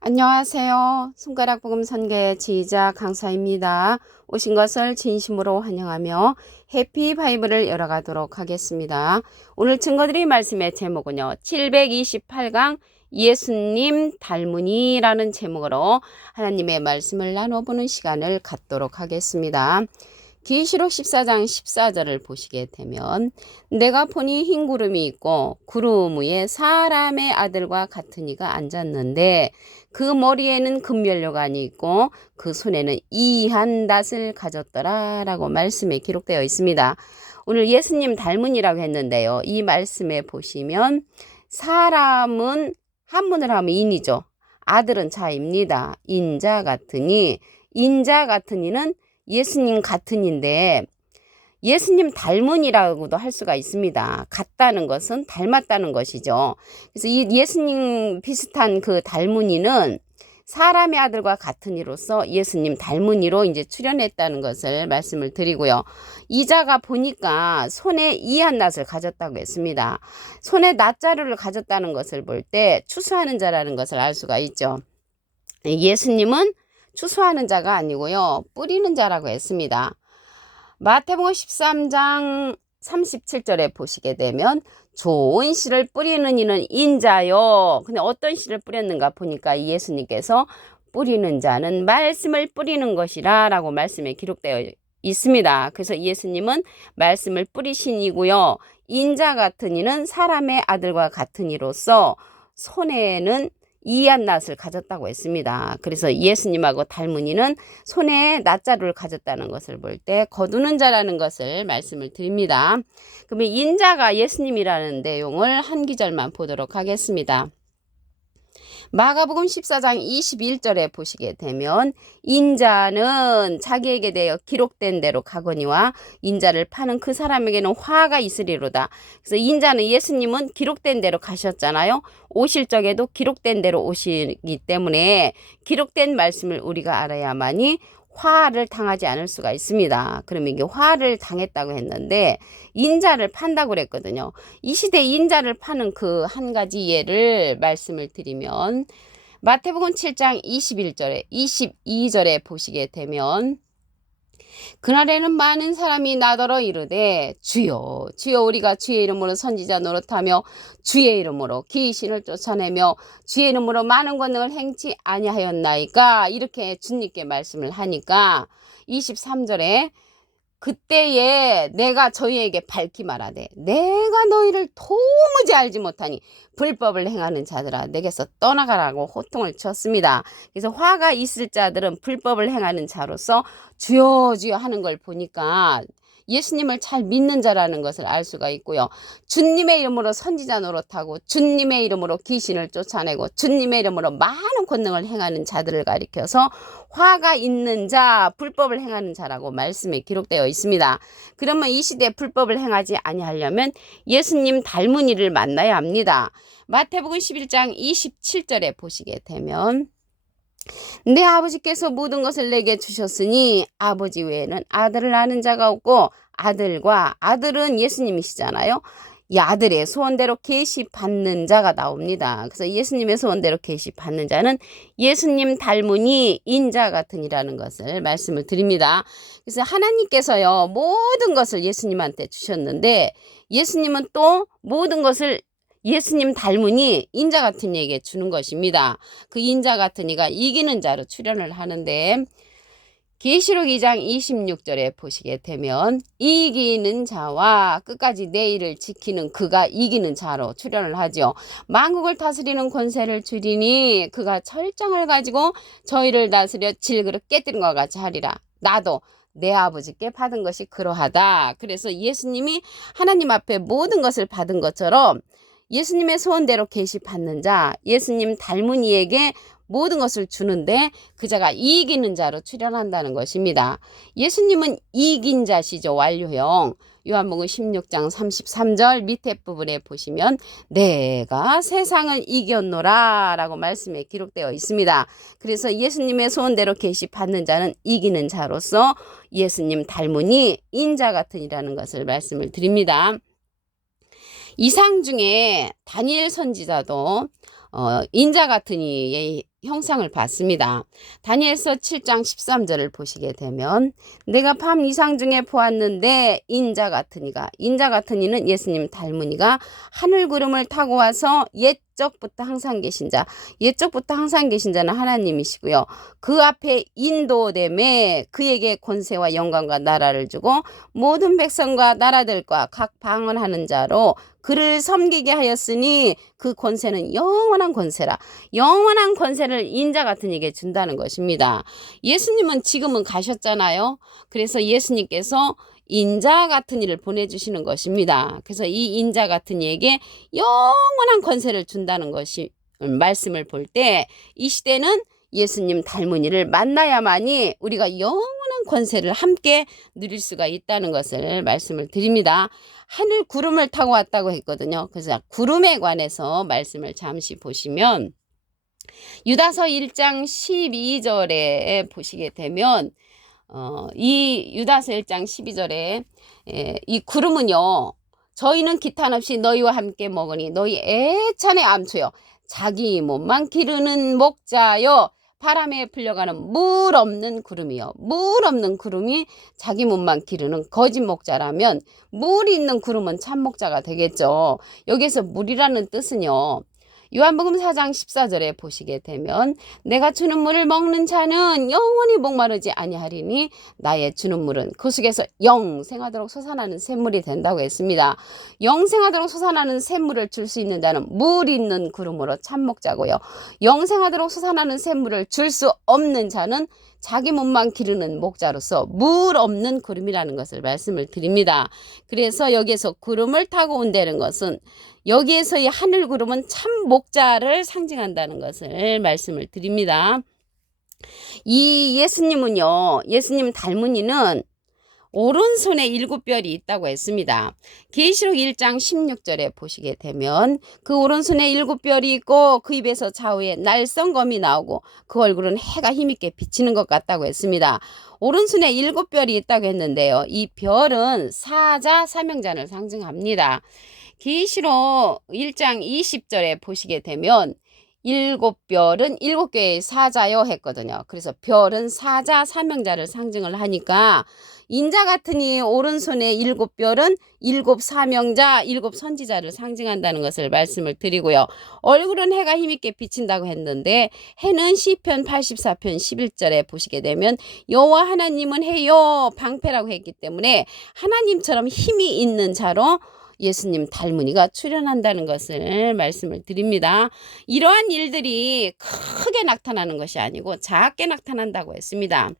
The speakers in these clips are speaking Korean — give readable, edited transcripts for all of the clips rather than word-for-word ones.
안녕하세요. 손가락 복음 선교의 지휘자 강사입니다. 오신 것을 진심으로 환영하며 해피 바이블을 열어가도록 하겠습니다. 오늘 증거드릴 말씀의 제목은요. 728강 예수님 닮으니라는 제목으로 하나님의 말씀을 나눠보는 시간을 갖도록 하겠습니다. 계시록 14장 14절을 보시게 되면 내가 보니 흰 구름이 있고 구름 위에 사람의 아들과 같은 이가 앉았는데 그 머리에는 금면류관이 있고 그 손에는 이한 낫을 가졌더라 라고 말씀에 기록되어 있습니다. 오늘 예수님 닮은이라고 했는데요. 이 말씀에 보시면 사람은 한문을 하면 인이죠. 아들은 자입니다. 인자 같으니, 인자 같으니는 예수님 같으니인데 예수님 닮은이라고도 할 수가 있습니다. 같다는 것은 닮았다는 것이죠. 그래서 이 예수님 비슷한 그 닮은이는 사람의 아들과 같은 이로서 예수님 닮은이로 이제 출현했다는 것을 말씀을 드리고요. 이자가 보니까 손에 이한 낫을 가졌다고 했습니다. 손에 낫자루를 가졌다는 것을 볼 때 추수하는 자라는 것을 알 수가 있죠. 예수님은 추수하는 자가 아니고요. 뿌리는 자라고 했습니다. 마태복음 13장 37절에 보시게 되면 좋은 씨를 뿌리는 이는 인자요. 근데 어떤 씨를 뿌렸는가 보니까 예수님께서 뿌리는 자는 말씀을 뿌리는 것이라 라고 말씀에 기록되어 있습니다. 그래서 예수님은 말씀을 뿌리신 이고요. 인자 같은 이는 사람의 아들과 같은 이로서 손에는 이한 낫을 가졌다고 했습니다. 그래서 예수님하고 닮은 이는 손에 낫자루를 가졌다는 것을 볼 때 거두는 자라는 것을 말씀을 드립니다. 그러면 인자가 예수님이라는 내용을 한 구절만 보도록 하겠습니다. 마가복음 14장 21절에 보시게 되면 인자는 자기에게 대하여 기록된 대로 가거니와 인자를 파는 그 사람에게는 화가 있으리로다. 그래서 인자는 예수님은 기록된 대로 가셨잖아요. 오실 적에도 기록된 대로 오시기 때문에 기록된 말씀을 우리가 알아야만이 화를 당하지 않을 수가 있습니다. 그러면 이게 화를 당했다고 했는데 인자를 판다고 그랬거든요. 이 시대 인자를 파는 그 한 가지 예를 말씀을 드리면 마태복음 7장 21절에 22절에 보시게 되면 그날에는 많은 사람이 나더러 이르되 주여 주여 우리가 주의 이름으로 선지자 노릇하며 주의 이름으로 귀신을 쫓아내며 주의 이름으로 많은 권능을 행치 아니하였나이까 이렇게 주님께 말씀을 하니까 23절에 그때에 내가 저희에게 밝히 말하되 내가 너희를 도무지 알지 못하니 불법을 행하는 자들아 내게서 떠나가라고 호통을 쳤습니다. 그래서 화가 있을 자들은 불법을 행하는 자로서 주여 주여 하는 걸 보니까 예수님을 잘 믿는 자라는 것을 알 수가 있고요. 주님의 이름으로 선지자 노릇하고 주님의 이름으로 귀신을 쫓아내고 주님의 이름으로 많은 권능을 행하는 자들을 가리켜서 화가 있는 자, 불법을 행하는 자라고 말씀에 기록되어 있습니다. 그러면 이 시대에 불법을 행하지 아니하려면 예수님 닮은 이를 만나야 합니다. 마태복음 11장 27절에 보시게 되면 내 아버지께서 모든 것을 내게 주셨으니 아버지 외에는 아들을 아는 자가 없고 아들은 예수님이시잖아요. 이 아들의 소원대로 계시받는 자가 나옵니다. 그래서 예수님의 소원대로 계시받는 자는 예수님 닮으니 인자 같으니라는 것을 말씀을 드립니다. 그래서 하나님께서요 모든 것을 예수님한테 주셨는데 예수님은 또 모든 것을 예수님 닮으니 인자 같은 이에게 주는 것입니다. 그 인자 같은 이가 이기는 자로 출현을 하는데 계시록 2장 26절에 보시게 되면 이기는 자와 끝까지 내 일을 지키는 그가 이기는 자로 출현을 하죠. 만국을 다스리는 권세를 주리니 그가 철장을 가지고 저희를 다스려 질그릇 깨뜨린 것 같이 하리라. 나도 내 아버지께 받은 것이 그러하다. 그래서 예수님이 하나님 앞에 모든 것을 받은 것처럼 예수님의 소원대로 계시받는 자, 예수님 닮은 이에게 모든 것을 주는데 그 자가 이기는 자로 출현한다는 것입니다. 예수님은 이긴 자시죠. 완료형. 요한복음 16장 33절 밑에 부분에 보시면 내가 세상을 이겼노라 라고 말씀에 기록되어 있습니다. 그래서 예수님의 소원대로 계시받는 자는 이기는 자로서 예수님 닮으니 인자 같으니라는 것을 말씀을 드립니다. 이상 중에 다니엘 선지자도 인자 같으니에 형상을 봤습니다. 다니엘서 7장 13절을 보시게 되면 내가 밤 이상 중에 보았는데 인자 같은 이는 예수님 닮은 이가 하늘 구름을 타고 와서 옛적부터 항상 계신 자는 하나님이시고요. 그 앞에 인도됨에 그에게 권세와 영광과 나라를 주고 모든 백성과 나라들과 각 방언하는 자로 그를 섬기게 하였으니 그 권세는 영원한 권세를 인자 같은 이에게 준다는 것입니다. 예수님은 지금은 가셨잖아요. 그래서 예수님께서 인자 같은 이를 보내주시는 것입니다. 그래서 이 인자 같은 이에게 영원한 권세를 준다는 것이 말씀을 볼 때 이 시대는 예수님 닮은 이를 만나야만이 우리가 영원한 권세를 함께 누릴 수가 있다는 것을 말씀을 드립니다. 하늘 구름을 타고 왔다고 했거든요. 그래서 구름에 관해서 말씀을 잠시 보시면 유다서 1장 12절에 보시게 되면 이 유다서 1장 12절에 이 구름은요. 저희는 기탄 없이 너희와 함께 먹으니 너희 애찬의 암초요. 자기 몸만 기르는 목자요. 바람에 풀려가는 물 없는 구름이요. 물 없는 구름이 자기 몸만 기르는 거짓 목자라면 물 있는 구름은 참 목자가 되겠죠. 여기에서 물이라는 뜻은요. 요한복음 4장 14절에 보시게 되면 내가 주는 물을 먹는 자는 영원히 목마르지 아니하리니 나의 주는 물은 그 속에서 영생하도록 솟아나는 샘물이 된다고 했습니다. 영생하도록 솟아나는 샘물을 줄 수 있는 자는 물 있는 구름으로 참목자고요. 영생하도록 솟아나는 샘물을 줄 수 없는 자는 자기 몸만 기르는 목자로서 물 없는 구름이라는 것을 말씀을 드립니다. 그래서 여기에서 구름을 타고 온다는 것은 여기에서 이 하늘 구름은 참 목자를 상징한다는 것을 말씀을 드립니다. 이 예수님은요. 예수님 닮은 이는 오른손에 7별이 있다고 했습니다. 계시록 1장 16절에 보시게 되면 그 오른손에 7별이 있고 그 입에서 좌우에 날성검이 나오고 그 얼굴은 해가 힘있게 비치는 것 같다고 했습니다. 오른손에 7별이 있다고 했는데요. 이 별은 사자 사명자를 상징합니다. 계시록 1장 20절에 보시게 되면 7별은 7개의 사자요 했거든요. 그래서 별은 사자 사명자를 상징을 하니까 인자 같은 이 오른손에 7별은 7 사명자, 7 선지자를 상징한다는 것을 말씀을 드리고요. 얼굴은 해가 힘있게 비친다고 했는데 해는 시편 84편 11절에 보시게 되면 여호와 하나님은 해요 방패라고 했기 때문에 하나님처럼 힘이 있는 자로 예수님 닮은 이가 출현한다는 것을 말씀을 드립니다. 이러한 일들이 크게 나타나는 것이 아니고 작게 나타난다고 했습니다.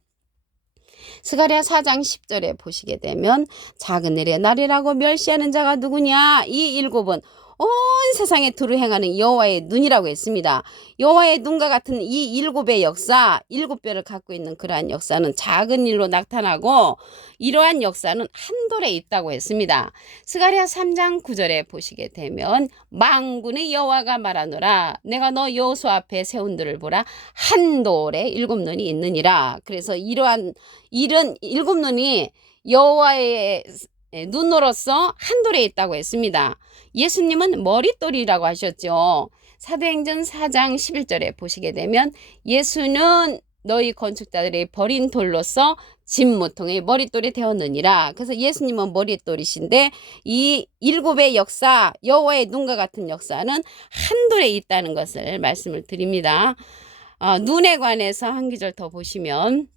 스가랴 4장 10절에 보시게 되면 작은 일의 날이라고 멸시하는 자가 누구냐? 이 7은 온 세상에 두루 행하는 여호와의 눈이라고 했습니다. 여호와의 눈과 같은 이 7의 역사, 7별을 갖고 있는 그러한 역사는 작은 일로 나타나고 이러한 역사는 한돌에 있다고 했습니다. 스가랴 3장 9절에 보시게 되면 만군의 여호와가 말하노라 내가 너 여호수 앞에 세운 들을 보라 한돌에 7눈이 있느니라. 그래서 이러한 일은 7눈이 여호와의 눈으로서 한돌에 있다고 했습니다. 예수님은 머릿돌이라고 하셨죠. 사도행전 4장 11절에 보시게 되면 예수는 너희 건축자들이 버린 돌로서 진무통의 머릿돌이 되었느니라. 그래서 예수님은 머릿돌이신데 이 7의 역사, 여호와의 눈과 같은 역사는 한돌에 있다는 것을 말씀을 드립니다. 눈에 관해서 한 구절 더 보시면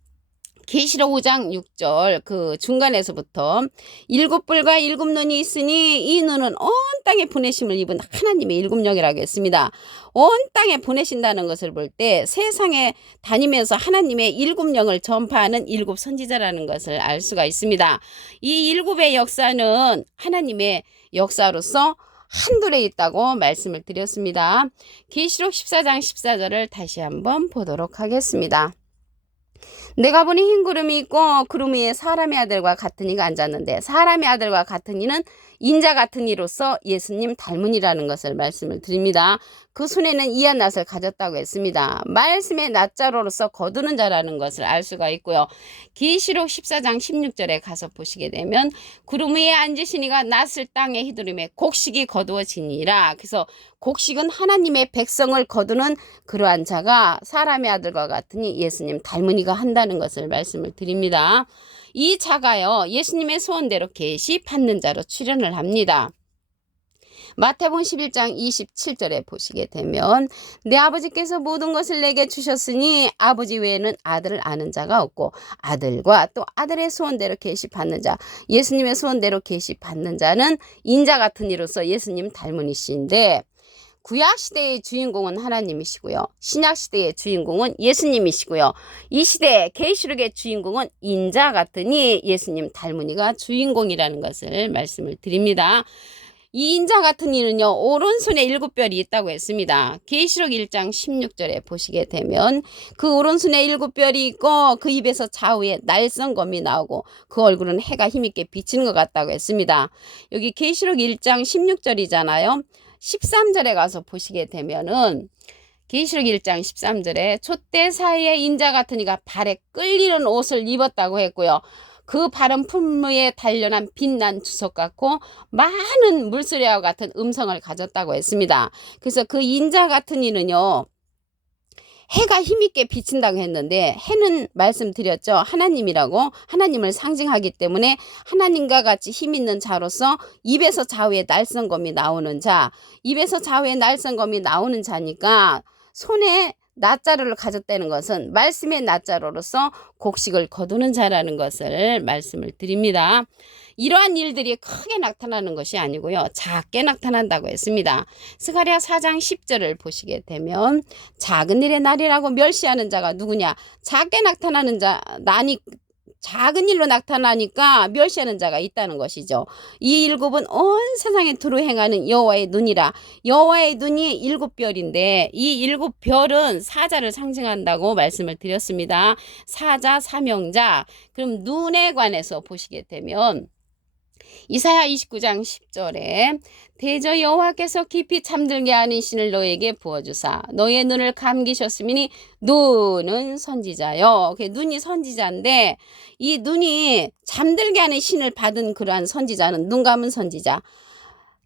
계시록 5장 6절 그 중간에서부터 7뿔과 7눈이 있으니 이 눈은 온 땅에 보내심을 입은 하나님의 7영이라고 했습니다. 온 땅에 보내신다는 것을 볼 때 세상에 다니면서 하나님의 7영을 전파하는 7 선지자라는 것을 알 수가 있습니다. 이 7의 역사는 하나님의 역사로서 한둘에 있다고 말씀을 드렸습니다. 계시록 14장 14절을 다시 한번 보도록 하겠습니다. 내가 보니 흰 구름이 있고 구름 위에 사람의 아들과 같은 이가 앉았는데 사람의 아들과 같은 이는 인자 같은 이로서 예수님 닮은 이라는 것을 말씀을 드립니다. 그 손에는 이한 낫을 가졌다고 했습니다. 말씀의 낫자로로서 거두는 자라는 것을 알 수가 있고요. 계시록 14장 16절에 가서 보시게 되면 구름 위에 앉으시니가 낫을 땅에 휘두르매 곡식이 거두어지니라. 그래서 곡식은 하나님의 백성을 거두는 그러한 자가 사람의 아들과 같으니 예수님 닮은이가 한다는 것을 말씀을 드립니다. 이 자가요, 예수님의 소원대로 계시 받는 자로 출현을 합니다. 마태복음 11장 27절에 보시게 되면 내 아버지께서 모든 것을 내게 주셨으니 아버지 외에는 아들을 아는 자가 없고 아들과 또 아들의 소원대로 계시 받는 자, 예수님의 소원대로 계시 받는 자는 인자 같은 이로서 예수님 닮은이신데 구약시대의 주인공은 하나님이시고요. 신약시대의 주인공은 예수님이시고요. 이 시대 계시록의 주인공은 인자 같으니 예수님 닮은이가 주인공이라는 것을 말씀을 드립니다. 이 인자 같은 이는요, 오른손에 7별이 있다고 했습니다. 계시록 1장 16절에 보시게 되면 그 오른손에 7별이 있고 그 입에서 좌우에 날성검이 나오고 그 얼굴은 해가 힘있게 비치는 것 같다고 했습니다. 여기 계시록 1장 16절이잖아요. 13절에 가서 보시게 되면은 계시록 1장 13절에 촛대 사이에 인자 같은 이가 발에 끌리는 옷을 입었다고 했고요. 그 발은 품위에 단련한 빛난 주석 같고 많은 물소리와 같은 음성을 가졌다고 했습니다. 그래서 그 인자 같은 이는요, 해가 힘있게 비친다고 했는데 해는 말씀드렸죠. 하나님이라고, 하나님을 상징하기 때문에 하나님과 같이 힘있는 자로서 입에서 좌우에 날성검이 나오는 자, 입에서 좌우에 날성검이 나오는 자니까 손에 낫자루를 가졌다는 것은 말씀의 낫자루로서 곡식을 거두는 자라는 것을 말씀을 드립니다. 이러한 일들이 크게 나타나는 것이 아니고요. 작게 나타난다고 했습니다. 스가랴 4장 10절을 보시게 되면 작은 일의 날이라고 멸시하는 자가 누구냐? 작게 나타나는 자, 작은 일로 나타나니까 멸시하는 자가 있다는 것이죠. 이 7은 온 세상에 두루 행하는 여호와의 눈이라. 여호와의 눈이 7별인데 이 7별은 사자를 상징한다고 말씀을 드렸습니다. 사자, 사명자. 그럼 눈에 관해서 보시게 되면 이사야 29장 10절에 대저 여호와께서 깊이 잠들게 하는 신을 너에게 부어주사 너의 눈을 감기셨으니 눈은 선지자요. 눈이 선지자인데 이 눈이 잠들게 하는 신을 받은 그러한 선지자는 눈 감은 선지자,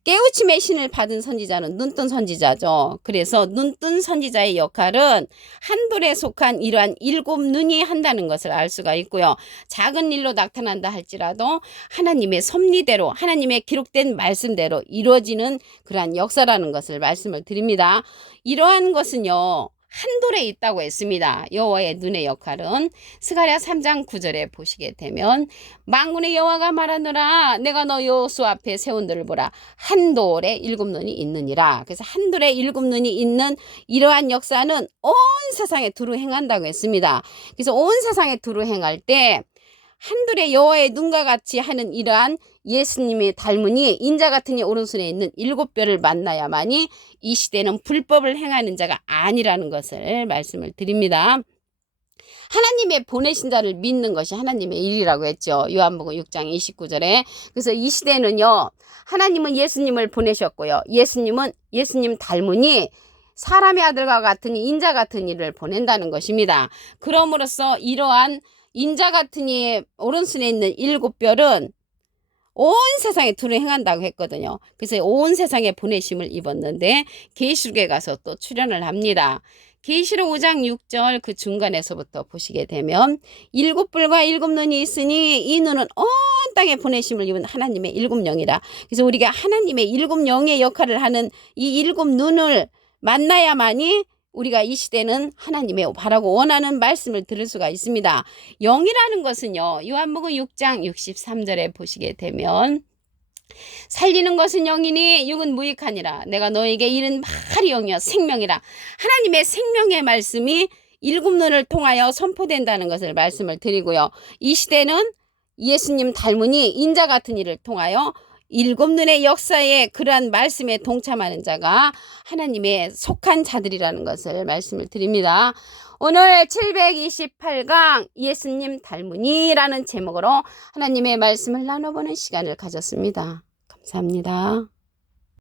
깨우침의 신을 받은 선지자는 눈뜬 선지자죠. 그래서 눈뜬 선지자의 역할은 한돌에 속한 이러한 7눈이 한다는 것을 알 수가 있고요. 작은 일로 나타난다 할지라도 하나님의 섭리대로, 하나님의 기록된 말씀대로 이루어지는 그러한 역사라는 것을 말씀을 드립니다. 이러한 것은요, 한돌에 있다고 했습니다. 여호와의 눈의 역할은 스가랴 3장 9절에 보시게 되면 만군의 여호와가 말하노라 내가 너 여호수 앞에 세운 들을 보라 한돌에 7눈이 있느니라. 그래서 한돌에 7눈이 있는 이러한 역사는 온 세상에 두루 행한다고 했습니다. 그래서 온 세상에 두루 행할 때 한둘의 여호와의 눈과 같이 하는 이러한 예수님의 닮은이 인자 같은 이 오른손에 있는 7별을 만나야만이 이 시대는 불법을 행하는 자가 아니라는 것을 말씀을 드립니다. 하나님의 보내신 자를 믿는 것이 하나님의 일이라고 했죠. 요한복음 6장 29절에. 그래서 이 시대는요, 하나님은 예수님을 보내셨고요. 예수님은 예수님 닮으니 사람의 아들과 같으니 인자 같은 이를 보낸다는 것입니다. 그럼으로써 이러한 인자 같은 이의 오른손에 있는 7별은 온 세상에 두루 행한다고 했거든요. 그래서 온 세상에 보내심을 입었는데 계시록에 가서 또 출현을 합니다. 계시록 5장 6절 그 중간에서부터 보시게 되면 7뿔과 7눈이 있으니 이 눈은 온 땅에 보내심을 입은 하나님의 7영이라. 그래서 우리가 하나님의 7영의 역할을 하는 이 7눈을 만나야만이 우리가 이 시대는 하나님의 바라고 원하는 말씀을 들을 수가 있습니다. 영이라는 것은요, 요한복음 6장 63절에 보시게 되면 살리는 것은 영이니 육은 무익하니라. 내가 너에게 이른 말이 영이여 생명이라. 하나님의 생명의 말씀이 7눈을 통하여 선포된다는 것을 말씀을 드리고요. 이 시대는 예수님 닮으니 인자 같은 이를 통하여 7눈의 역사에 그러한 말씀에 동참하는 자가 하나님의 속한 자들이라는 것을 말씀을 드립니다. 오늘 728강 예수님 닮으니라는 제목으로 하나님의 말씀을 나눠보는 시간을 가졌습니다. 감사합니다.